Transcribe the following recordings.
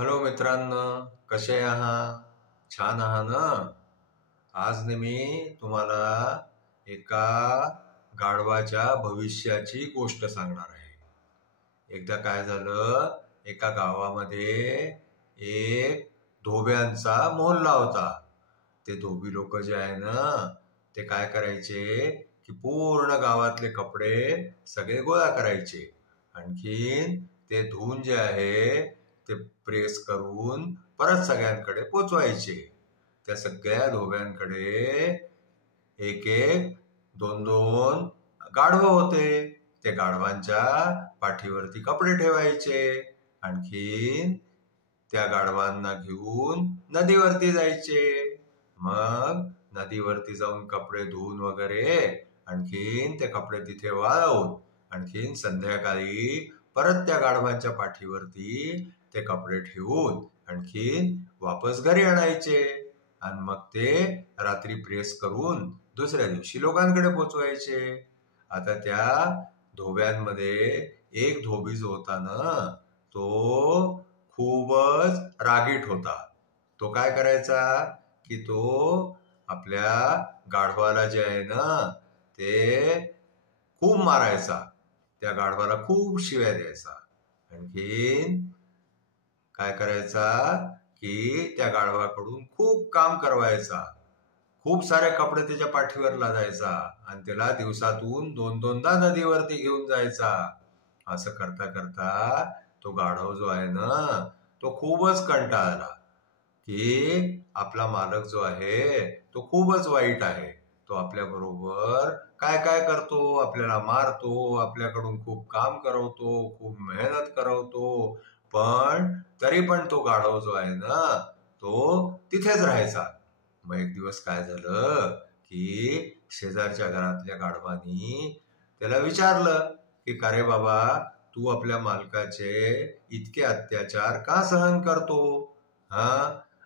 Hello मित्रांनो, कसे आहात? छान आहात ना? आज मी तुम्हाला एका गाढवाच्या भविष्याची गोष्ट सांगणार आहे. एकदा काय झालं, एका गावामध्ये एक धोब्यांचा मोहल्ला होता. ते धोबी लोक जे आहे ना, ते काय करायचे की पूर्ण गावातले कपडे सगळे गोळा करायचे. आणखीन ते धुवून जे आहे ते प्रेस करून परत सगळ्यांकडे पोचवायचे. त्या सगळ्या धोब्यांकडे एक एक दोन दोन गाढवं होते. ते गाढवांच्या पाठीवरती कपडे ठेवायचे. आणखीन त्या गाढवांना घेऊन नदीवरती जायचे. मग नदीवरती जाऊन कपडे धुवून वगैरे आणखीन ते कपडे तिथे वाळवून आणखीन संध्याकाळी परत त्या गाढवांच्या पाठीवरती ते कपडे ठेवून आणखीन वापस घरी आणायचे. आणि मग ते रात्री प्रेस करून दुसऱ्या दिवशी लोकांकडे पोचवायचे. आता त्या धोब्यांमध्ये एक धोबी जो होता ना, तो खूपच रागीट होता. तो काय करायचा की तो आपल्या गाढवाला जे आहे ना, ते खूप मारायचा. त्या गाढवाला खूप शिव्या द्यायचा. आणखीन काय करायचा की त्या गाढवाकडून खूप काम करवायचा. खूप सारे कपडे त्याच्या पाठीवर लादायचा आणि त्याला दिवसातून दोनदा नदीवरती घेऊन जायचा. असं करता करता तो गाढव जो आहे ना, तो खूपच कंटाळला की आपला मालक जो आहे तो खूपच वाईट आहे. तो आपल्या बरोबर काय काय करतो, आपल्याला मारतो, आपल्याकडून खूप काम करवतो, खूप मेहनत करवतो, पण तरी पण तो गाढव जो आहे ना, तो तिथेच राहायचा. मग एक दिवस काय झालं की शेजारच्या घरातल्या गाढवानी त्याला विचारलं की का रे बाबा, तू आपल्या मालकाचे इतके अत्याचार का सहन करतो?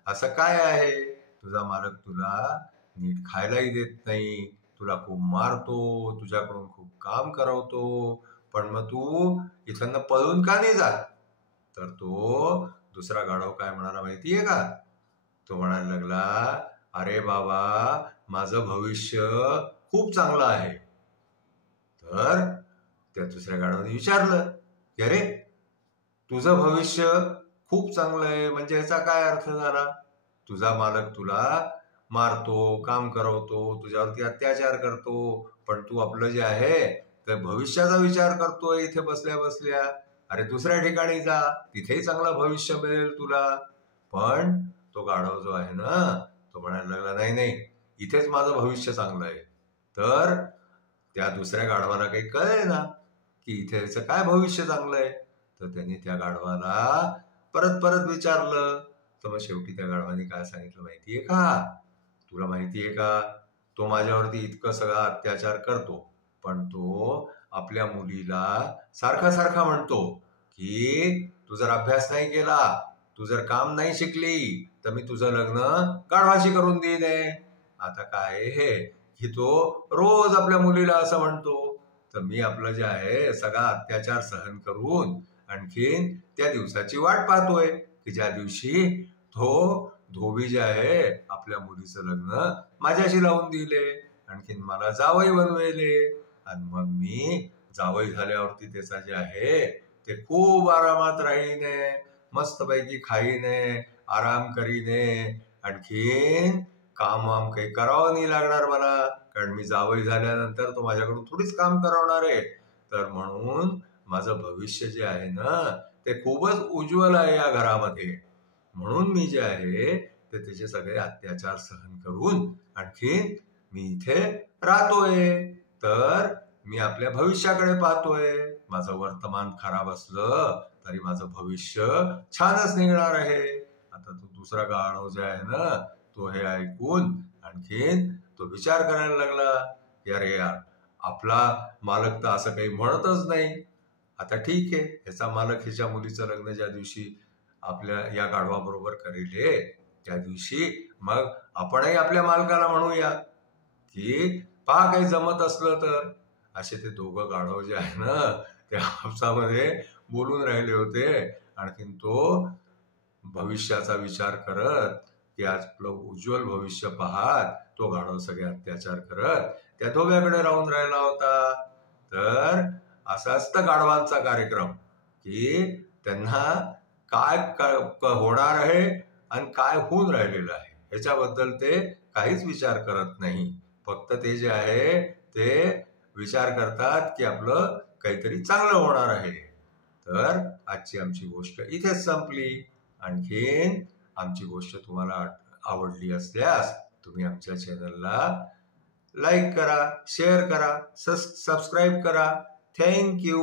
असं काय आहे? तुझा मालक तुला नीट खायलाही देत नाही, तुला खूप मारतो, तुझ्याकडून खूप काम करवतो, पण मग तू इथं पळून का नाही जात? तर तो दुसरा गाढव काय म्हणाला माहितीये का? तो म्हणायला लागला, अरे बाबा, माझं भविष्य खूप चांगलं आहे. तर त्या दुसऱ्या गाढवाने विचारलं की अरे, तुझं भविष्य खूप चांगलं आहे म्हणजे याचा काय अर्थ झाला? तुझा मालक तुला मारतो, काम करवतो, तुझ्यावरती अत्याचार करतो, पण तू आपलं जे आहे तर भविष्याचा विचार करतोय इथे बसल्या बसल्या. अरे दुसऱ्या ठिकाणी जा, तिथेही चांगलं भविष्य मिळेल तुला. पण तो गाढव जो आहे ना, तो म्हणायला लागला, नाही नाही, इथेच माझं भविष्य चांगलं आहे. तर त्या दुसऱ्या गाढवाला काही कळेल ना की इथे याचं काय भविष्य चांगलं आहे. तर त्यांनी त्या गाढवाला परत परत विचारलं. तर मग शेवटी त्या गाढवाने काय सांगितलं माहितीये का? तुला माहितीये का, तो माझ्यावरती इतकं सगळं अत्याचार करतो, पण तो आपल्या मुलीला सारखा सारखा म्हणतो की तू जर अभ्यास नाही केला, तू जर काम नाही शिकली, तर मी तुझं लग्न गाढवाशी करून देईन. आता काय हे की तो रोज आपल्या मुलीला असं म्हणतो. तर मी आपलं जे आहे सगळा अत्याचार सहन करून आणखीन त्या दिवसाची वाट पाहतोय की ज्या दिवशी तो धोबी जे आहे आपल्या मुलीचं लग्न माझ्याशी लावून दिले, आणखीन मला जावई बनवेले, आणि मग मी जावई झाल्यावरती त्याचा जे आहे ते खूप आरामात राहीने, मस्तपैकी खाईने, आराम करीने, आणखीन काम वाम काही करावं नाही लागणार मला, कारण मी जावई झाल्यानंतर तो माझ्याकडून थोडीच काम करवणार आहे. तर म्हणून माझं भविष्य जे आहे ना, ते खूपच उज्ज्वल आहे या घरामध्ये. म्हणून मी जे आहे ते त्याचे सगळे अत्याचार सहन करून आणखीन मी इथे राहतोय. तर मी आपल्या भविष्याकडे पाहतोय. माझं वर्तमान खराब असलं तरी माझं भविष्य छानच निघणार आहे. आता तो दुसरा गाढव जे आहे ना, तो हे ऐकून आणखीन तो विचार करायला लागला की अरे यार, आपला मालक तर असं काही म्हणतच नाही. आता ठीक आहे, ह्याचा मालक ह्याच्या मुलीचं लग्न ज्या दिवशी आपल्या या गाढवाबरोबर करेल त्या दिवशी मग आपणही आपल्या मालकाला म्हणूया की पहा, काही जमत असलं तर. असे ते दोघं गाढव जे आहे ना, त्या आपसामध्ये बोलून राहिले होते. आणखीन तो भविष्याचा विचार करत की आज आपलं उज्ज्वल भविष्य पाहत तो गाढव सगळे अत्याचार करत त्या धोब्याकडे राहून राहिला होता. तर असा असतं गाढवांचा कार्यक्रम की त्यांना काय होणार आहे आणि काय होऊन राहिलेलं आहे ह्याच्याबद्दल ते काहीच विचार करत नाही. फक्त ते जे आहे ते विचार करतात की आपलं काहीतरी चांगलं होणार आहे. तर आजची आमची गोष्ट इथेच संपली. आणखीन आमची गोष्ट तुम्हाला आवडली असल्यास तुम्ही आमच्या चॅनलला लाईक करा, शेअर करा, सबस्क्राईब करा. थँक्यू.